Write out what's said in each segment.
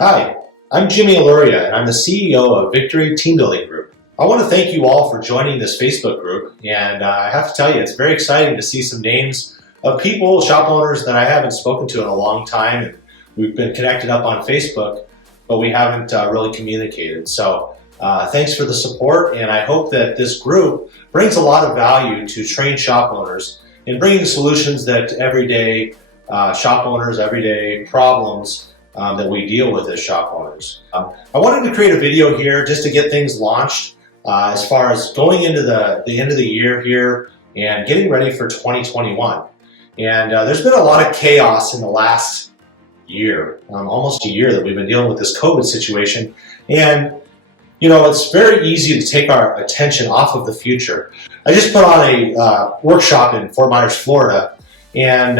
Hi, I'm Jimmy Aluria, and I'm the CEO of Victory Teambuilding Group. I want to thank you all for joining this Facebook group, and I have to tell you, it's very exciting to see some names of people, shop owners that I haven't spoken to in a long time, and we've been connected up on Facebook, but we haven't really communicated. So thanks for the support, and I hope that this group brings a lot of value to trained shop owners in bringing solutions that everyday shop owners, everyday problems that we deal with as shop owners. I wanted to create a video here just to get things launched as far as going into the end of the year here and getting ready for 2021. And there's been a lot of chaos in the last year, almost a year that we've been dealing with this COVID situation. And you know, it's very easy to take our attention off of the future. I just put on a workshop in Fort Myers, Florida, and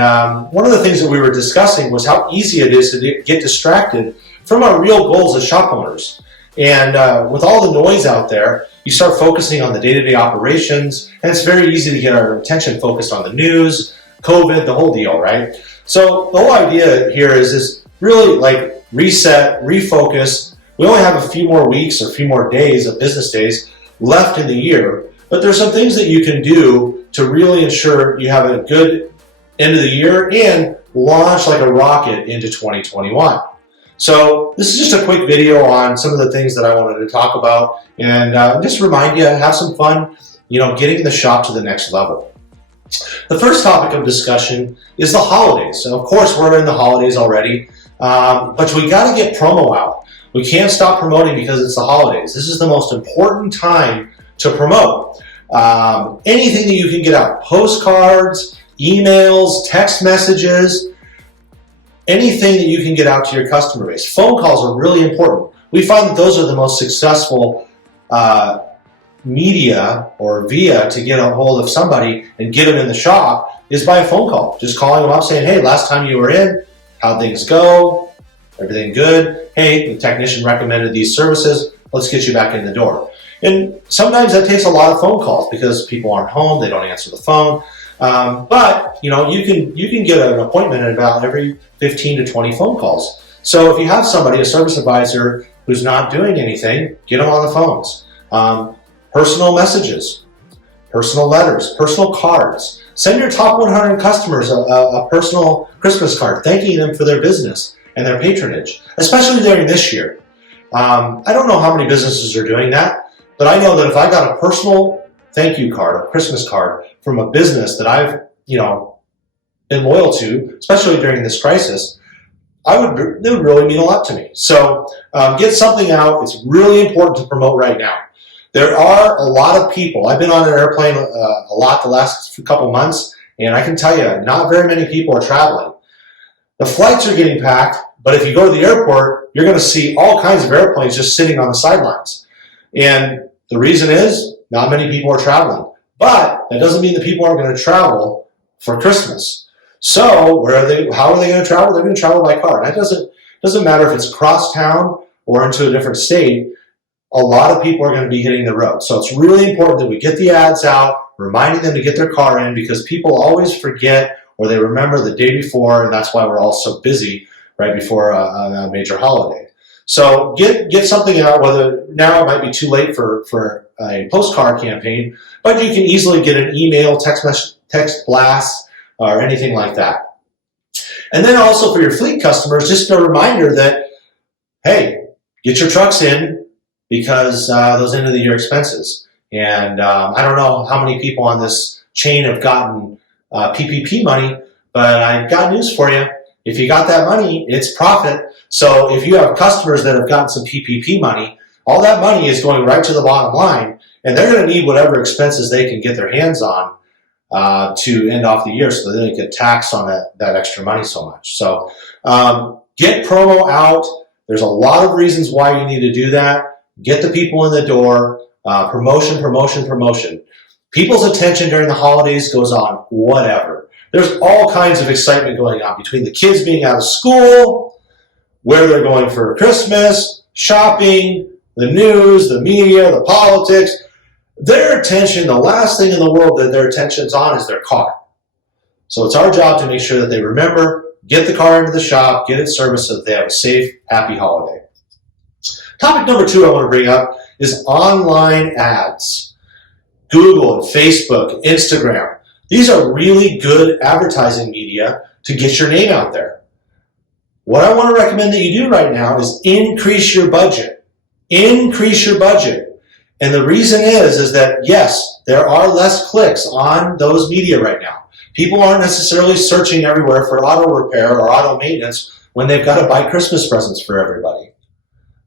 one of the things that we were discussing was how easy it is to get distracted from our real goals as shop owners. And with all the noise out there, you start focusing on the day-to-day operations, and it's very easy to get our attention focused on the news, COVID, the whole deal, right? So the whole idea here is really like reset, refocus. We only have a few more weeks or a few more days of business days left in the year, but there's some things that you can do to really ensure you have a good end of the year and launch like a rocket into 2021. So this is just a quick video on some of the things that I wanted to talk about, and just remind you, have some fun, you know, getting the shop to the next level. The first topic of discussion is the holidays. So of course we're in the holidays already, but we got to get promo out. We can't stop promoting because it's the holidays. This is the most important time to promote. Anything that you can get out, postcards, emails, text messages, anything that you can get out to your customer base. Phone calls are really important. We find that those are the most successful media or via to get a hold of somebody and get them in the shop is by a phone call. Just calling them up saying, hey, last time you were in, how'd things go? Everything good? Hey, the technician recommended these services. Let's get you back in the door. And sometimes that takes a lot of phone calls because people aren't home, they don't answer the phone. But you know, you can get an appointment at about every 15 to 20 phone calls. So if you have somebody, a service advisor, who's not doing anything, get them on the phones. Personal messages, personal letters, personal cards. Send your top 100 customers a personal Christmas card thanking them for their business and their patronage, especially during this year. I don't know how many businesses are doing that, but I know that if I got a personal thank you card, a Christmas card from a business that I've, you know, been loyal to, especially during this crisis, it would really mean a lot to me. So get something out. It's really important to promote right now. There are a lot of people. I've been on an airplane a lot the last couple months, and I can tell you, not very many people are traveling. The flights are getting packed, but if you go to the airport, you're going to see all kinds of airplanes just sitting on the sidelines. And the reason is, not many people are traveling. But that doesn't mean that people aren't going to travel for Christmas. So how are they going to travel? They're going to travel by car. And that doesn't matter if it's across town or into a different state. A lot of people are going to be hitting the road. So it's really important that we get the ads out, reminding them to get their car in, because people always forget or they remember the day before, and that's why we're all so busy right before a major holiday. So get something out, whether now it might be too late for a postcard campaign, but you can easily get an email, text blast, or anything like that. And then also for your fleet customers, just a reminder that, hey, get your trucks in because those end of the year expenses. And I don't know how many people on this chain have gotten PPP money, but I've got news for you. If you got that money, it's profit. So if you have customers that have gotten some PPP money, all that money is going right to the bottom line, and they're going to need whatever expenses they can get their hands on to end off the year so that they don't get taxed on that extra money so much. So get promo out. There's a lot of reasons why you need to do that. Get the people in the door. Promotion, promotion, promotion. People's attention during the holidays goes on whatever. There's all kinds of excitement going on between the kids being out of school, where they're going for Christmas, shopping, the news, the media, the politics. Their attention, the last thing in the world that their attention's on is their car. So it's our job to make sure that they remember get the car into the shop, get it serviced so that they have a safe, happy holiday. Topic number 2 I want to bring up is online ads. Google and Facebook, Instagram. These are really good advertising media to get your name out there. What I want to recommend that you do right now is increase your budget. Increase your budget. And the reason is that, yes, there are less clicks on those media right now. People aren't necessarily searching everywhere for auto repair or auto maintenance when they've got to buy Christmas presents for everybody.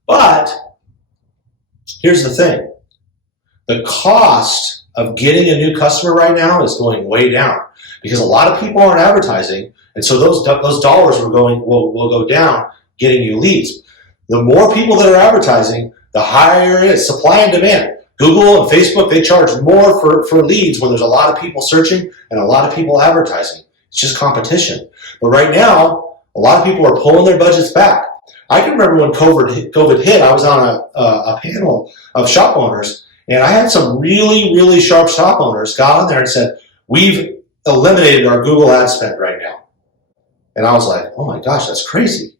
But here's the thing. The cost of getting a new customer right now is going way down because a lot of people aren't advertising, and so those dollars will go down getting you leads. The more people that are advertising, the higher it is. Supply and demand. Google and Facebook, they charge more for leads when there's a lot of people searching and a lot of people advertising. It's just competition. But right now, a lot of people are pulling their budgets back. I can remember when COVID hit, I was on a panel of shop owners, and I had some really, really sharp shop owners got on there and said, we've eliminated our Google ad spend right now. And I was like, oh my gosh, that's crazy.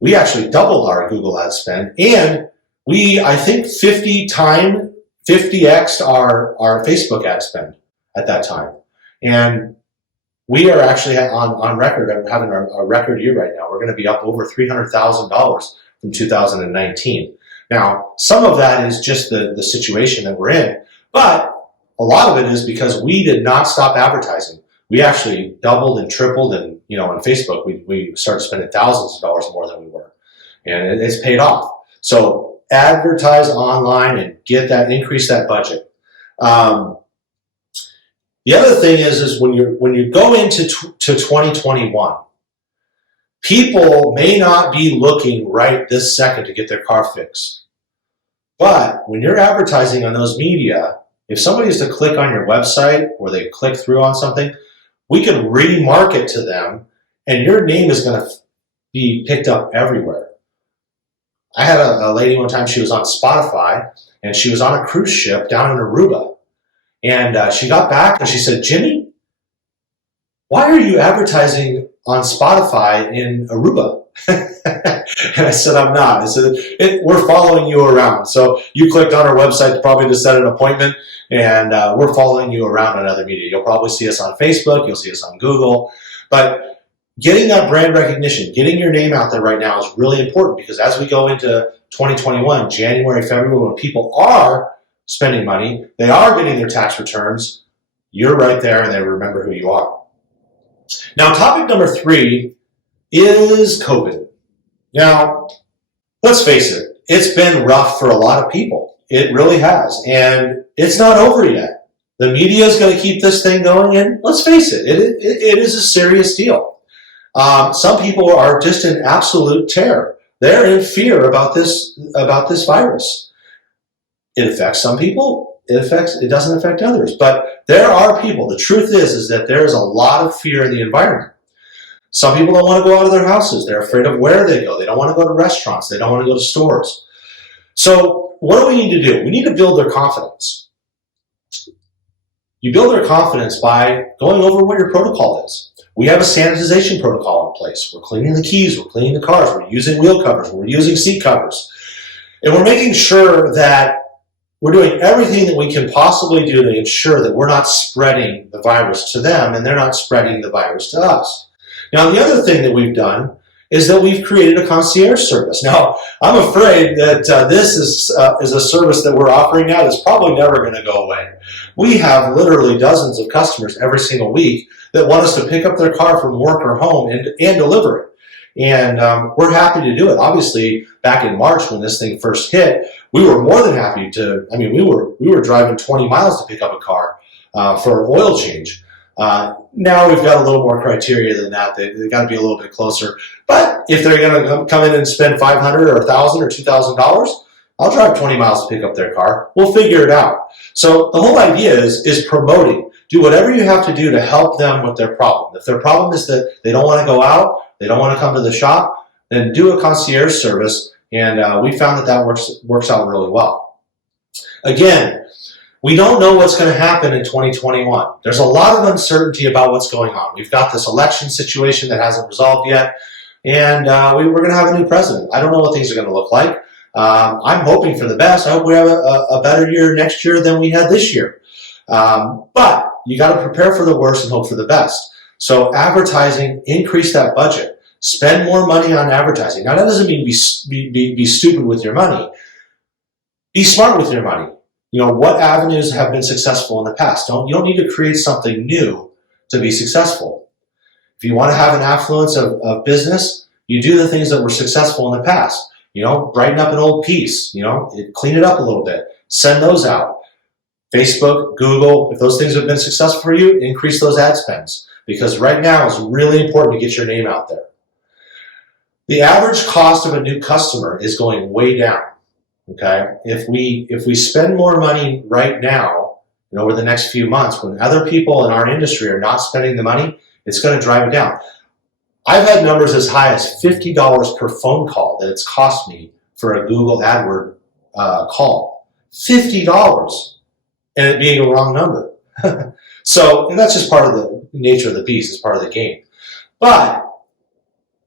We actually doubled our Google ad spend, and we, I think, 50x'd our Facebook ad spend at that time. And we are actually on record of having a record year right now. We're going to be up over $300,000 from 2019. Now, some of that is just the situation that we're in, but a lot of it is because we did not stop advertising. We actually doubled and tripled, and on Facebook, we started spending thousands of dollars more than we were, and it's paid off. So advertise online and increase that budget. The other thing is when you go into 2021, people may not be looking right this second to get their car fixed. But when you're advertising on those media, if somebody is to click on your website or they click through on something, we can remarket to them, and your name is going to be picked up everywhere. I had a lady one time, she was on Spotify, and she was on a cruise ship down in Aruba. And she got back and she said, Jimmy, why are you advertising on Spotify in Aruba? And I said, I'm not. I said, we're following you around. So you clicked on our website probably to set an appointment, and we're following you around on other media. You'll probably see us on Facebook. You'll see us on Google. But getting that brand recognition, getting your name out there right now is really important, because as we go into 2021, January, February, when people are spending money, they are getting their tax returns, you're right there and they remember who you are. Now, topic number 3 is COVID. Now, let's face it, it's been rough for a lot of people. It really has. And it's not over yet. The media is going to keep this thing going, and let's face it, it is a serious deal. Some people are just in absolute terror. They're in fear about this virus. It affects some people. It doesn't affect others. But there are people. The truth is that there is a lot of fear in the environment. Some people don't want to go out of their houses. They're afraid of where they go. They don't want to go to restaurants. They don't want to go to stores. So what do we need to do? We need to build their confidence. You build their confidence by going over what your protocol is. We have a sanitization protocol in place. We're cleaning the keys. We're cleaning the cars. We're using wheel covers. We're using seat covers. And we're making sure that we're doing everything that we can possibly do to ensure that we're not spreading the virus to them and they're not spreading the virus to us. Now, the other thing that we've done is that we've created a concierge service. Now, I'm afraid that this is a service that we're offering now that's probably never going to go away. We have literally dozens of customers every single week that want us to pick up their car from work or home and deliver it. And we're happy to do it. Obviously, back in March when this thing first hit, we were more than happy to. I mean, we were driving 20 miles to pick up a car for an oil change. Now we've got a little more criteria than that. They've got to be a little bit closer. But if they're going to come in and spend $500 or $1,000 or $2,000, I'll drive 20 miles to pick up their car. We'll figure it out. So the whole idea is promoting. Do whatever you have to do to help them with their problem. If their problem is that they don't want to go out, they don't want to come to the shop, then do a concierge service. And we found that works out really well. Again, We don't know what's going to happen in 2021. There's a lot of uncertainty about what's going on. We've got this election situation that hasn't resolved yet, and we're going to have a new president. I don't know what things are going to look like. I'm hoping for the best. I hope we have a better year next year than we had this year. But you got to prepare for the worst and hope for the best. So advertising, increase that budget. Spend more money on advertising. Now, that doesn't mean be stupid with your money. Be smart with your money. You know, what avenues have been successful in the past? You don't need to create something new to be successful. If you want to have an affluence of business, you do the things that were successful in the past. You know, brighten up an old piece, you know, clean it up a little bit, send those out. Facebook, Google, if those things have been successful for you, increase those ad spends, because right now it's really important to get your name out there. The average cost of a new customer is going way down. Okay, if we spend more money right now, and over the next few months, when other people in our industry are not spending the money, it's going to drive it down. I've had numbers as high as $50 per phone call that it's cost me for a Google AdWord call. $50, and it being a wrong number. So, and that's just part of the nature of the beast. It's part of the game. But at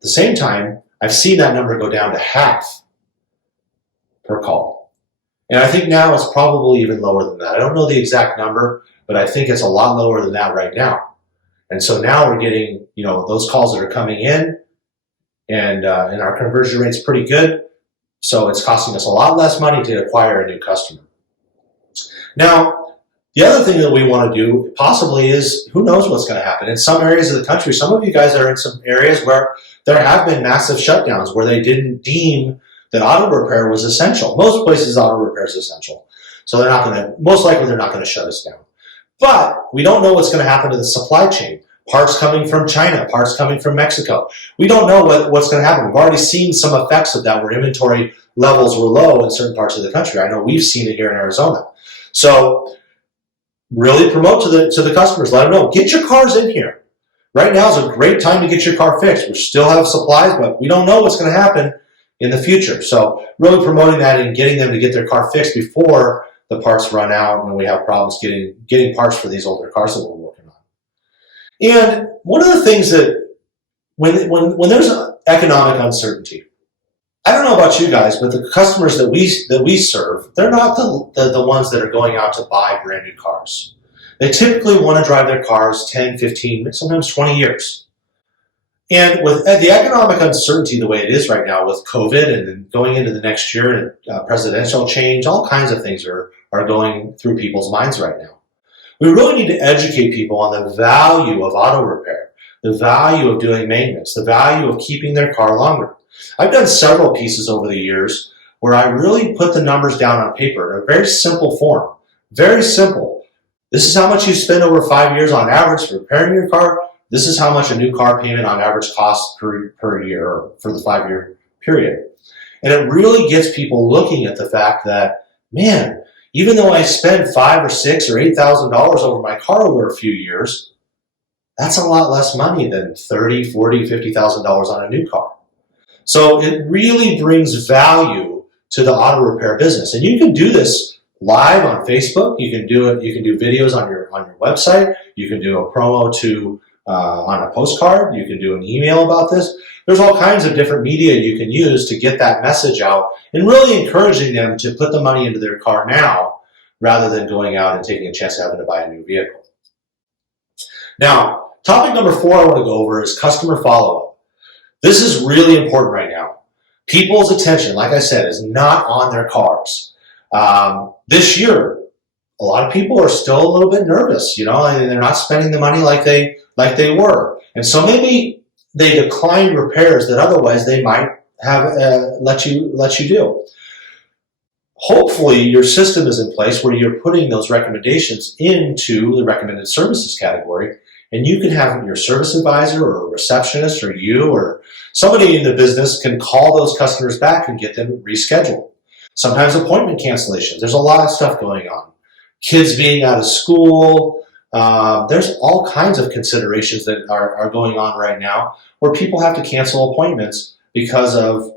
the same time, I've seen that number go down to half per call. And I think now it's probably even lower than that. I don't know the exact number, but I think it's a lot lower than that right now. And so now we're getting, you know, those calls that are coming in, and our conversion rate's pretty good. So it's costing us a lot less money to acquire a new customer. Now, the other thing that we want to do possibly is, who knows what's going to happen. In some areas of the country, some of you guys are in some areas where there have been massive shutdowns where they didn't deem that auto repair was essential. Most places auto repair is essential. So they're not going to, most likely they're not going to shut us down. But we don't know what's going to happen to the supply chain. Parts coming from China, parts coming from Mexico. We don't know what's going to happen. We've already seen some effects of that where inventory levels were low in certain parts of the country. I know we've seen it here in Arizona. So really promote to the customers. Let them know. Get your cars in here. Right now is a great time to get your car fixed. We still have supplies, but we don't know what's going to happen in the future. So really promoting that and getting them to get their car fixed before the parts run out and we have problems getting parts for these older cars that we're working on. And one of the things that when there's economic uncertainty, I don't know about you guys, but the customers that we serve, they're not the ones that are going out to buy brand new cars. They typically want to drive their cars 10, 15, sometimes 20 years. And with the economic uncertainty the way it is right now with COVID and then going into the next year and presidential change, all kinds of things are going through people's minds right now. We really need to educate people on the value of auto repair, the value of doing maintenance, the value of keeping their car longer. I've done several pieces over the years where I really put the numbers down on paper in a very simple form. Very simple. This is how much you spend over 5 years on average for repairing your car. This is how much a new car payment on average costs per year or for the 5-year period. And it really gets people looking at the fact that, man, even though I spend $5,000 or $6,000 or $8,000 over my car over a few years, that's a lot less money than $30,000, $40,000, $50,000 on a new car. So it really brings value to the auto repair business. And you can do this live on Facebook. You can do it. You can do videos on your website. You can do a promo on a postcard. You can do an email about this. There's all kinds of different media you can use to get that message out and really encouraging them to put the money into their car now rather than going out and taking a chance of having to buy a new vehicle. Now, topic number 4 I want to go over is customer follow-up. This is really important right now. People's attention, like I said, is not on their cars. This year, a lot of people are still a little bit nervous, and they're not spending the money like they were. And so maybe they decline repairs that otherwise they might have let you do. Hopefully your system is in place where you're putting those recommendations into the recommended services category, and you can have your service advisor or a receptionist or you or somebody in the business can call those customers back and get them rescheduled. Sometimes appointment cancellations. There's a lot of stuff going on. Kids being out of school. There's all kinds of considerations that are going on right now where people have to cancel appointments because of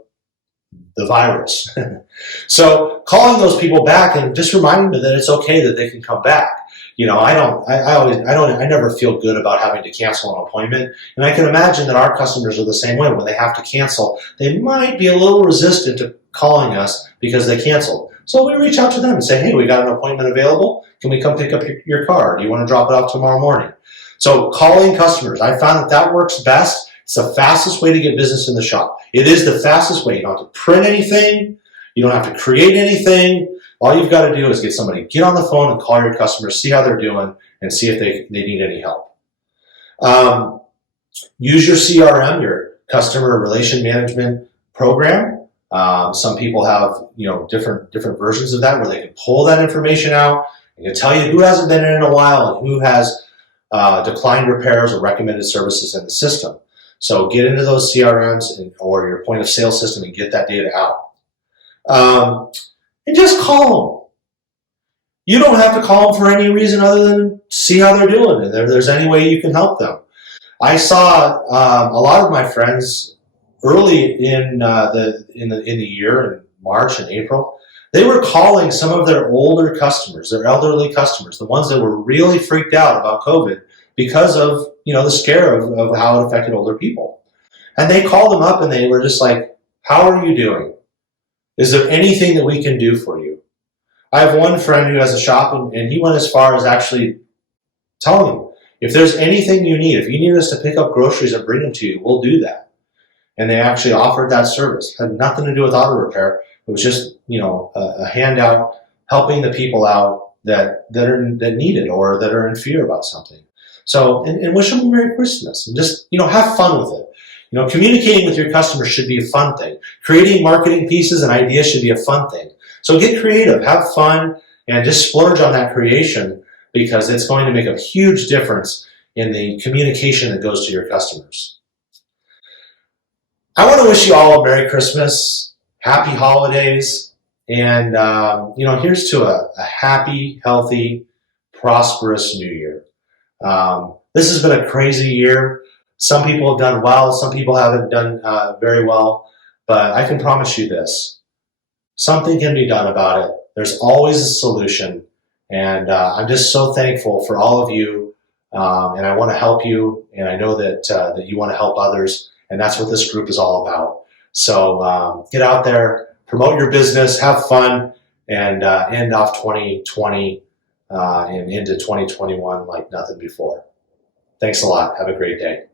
the virus. So calling those people back and just reminding them that it's okay that they can come back. I never feel good about having to cancel an appointment. And I can imagine that our customers are the same way. When they have to cancel, they might be a little resistant to calling us because they canceled. So we reach out to them and say, hey, we got an appointment available. Can we come pick up your car? Do you want to drop it off tomorrow morning? So calling customers, I found that works best. It's the fastest way to get business in the shop. It is the fastest way. You don't have to print anything. You don't have to create anything. All you've got to do is get somebody, get on the phone and call your customers, see how they're doing, and see if they need any help. Use your CRM, your customer relation management program. Some people have different versions of that where they can pull that information out and can tell you who hasn't been in a while and who has declined repairs or recommended services in the system. So get into those CRMs or your point of sale system and get that data out. And just call them. You don't have to call them for any reason other than see how they're doing and if there's any way you can help them. I saw a lot of my friends early in the year, in March and April, they were calling some of their older customers, their elderly customers, the ones that were really freaked out about COVID because of the scare of how it affected older people. And they called them up and they were just like, how are you doing? Is there anything that we can do for you? I have one friend who has a shop and he went as far as actually telling them, if there's anything you need, if you need us to pick up groceries and bring them to you, we'll do that. And they actually offered that service. It had nothing to do with auto repair. It was just, a handout, helping the people out that need it or that are in fear about something. So, and wish them a Merry Christmas and just, have fun with it. Communicating with your customers should be a fun thing. Creating marketing pieces and ideas should be a fun thing. So get creative, have fun, and just splurge on that creation because it's going to make a huge difference in the communication that goes to your customers. I want to wish you all a Merry Christmas, Happy Holidays, and here's to a happy, healthy, prosperous New Year. This has been a crazy year. Some people have done well, some people haven't done very well, but I can promise you this. Something can be done about it. There's always a solution, and I'm just so thankful for all of you, and I want to help you, and I know that you want to help others, and that's what this group is all about. So get out there, promote your business, have fun, and end off 2020 and into 2021 like nothing before. Thanks a lot. Have a great day.